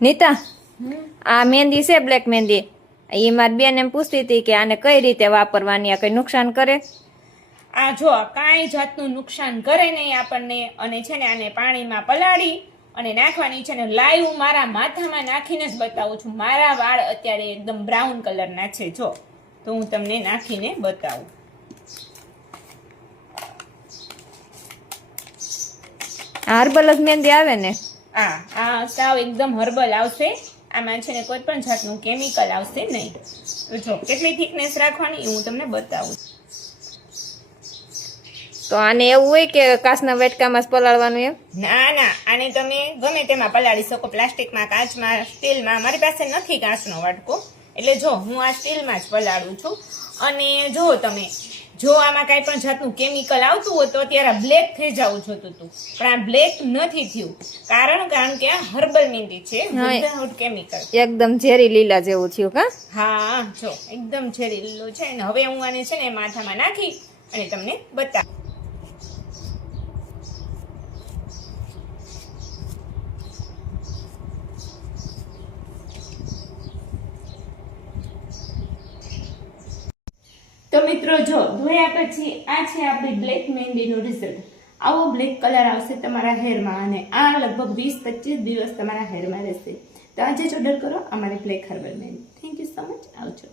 નીતા, આ મહેંદી છે બ્લેક મહેંદી, એ મારી બેન એમ પૂછતી હતી કે આને કઈ રીતે વાપરવાની, આ કઈ નુકસાન કરે? આ જો કાંઈ જાતનું નુકસાન કરે નહીં આપણને. અને છે ને આને પાણીમાં પલાળી અને નાખવાની છે ને. લાઈવ મારા માથામાં નાખીને જ બતાવું છું. મારા વાળ અત્યારે એકદમ બ્રાઉન કલરના છે, જો તો હું તમને નાખીને બતાવું. હર્બલ જ મહેંદી આવે ને? આ સાવ એકદમ હર્બલ આવશે. આમાં છે ને કોઈ પણ જાતનું કેમિકલ આવશે નહીં. તો જો કેટલી થિકનેસ રાખવાની એ હું તમને બતાવું. તો આને એવું હોય કે કાચના વાટકામાં જ પલાળવાનું એમ? ના ના, આને તમે ગમે તેમાં પલાળી શકો. પ્લાસ્ટિકમાં, કાચમાં, સ્ટીલમાં. મારી પાસે નથી કાચનો વાટકો, એટલે જો હું આ સ્ટીલમાં જ પલાળું છું. અને જો તમે જો આમાં કાંઈ પણ જાતનું કેમિકલ આવતું હોય તો અત્યારે બ્લેક થઈ જવું જોતું હતું, પણ આ બ્લેક નથી થયું. કારણ કે આ હર્બલ મહેંદી છે, વિધાઉટ કેમિકલ. એકદમ ઝેરી લીલા જેવું થયું કા? હા, જો એકદમ ઝેરી લીલો છે ને. હવે હું આને છે ને માથામાં નાખી અને તમને બતાવું. તો મિત્રો જો ધોયા પછી આ છે આપણી બ્લેક મહેંદીનું રિઝલ્ટ. આવો બ્લેક કલર આવશે તમારા હેરમાં અને આ લગભગ 20-25 દિવસ તમારા હેરમાં રહેશે. તો આજે જ ઓર્ડર કરો અમારી black herbal mehndi. Thank you so much. આવજો.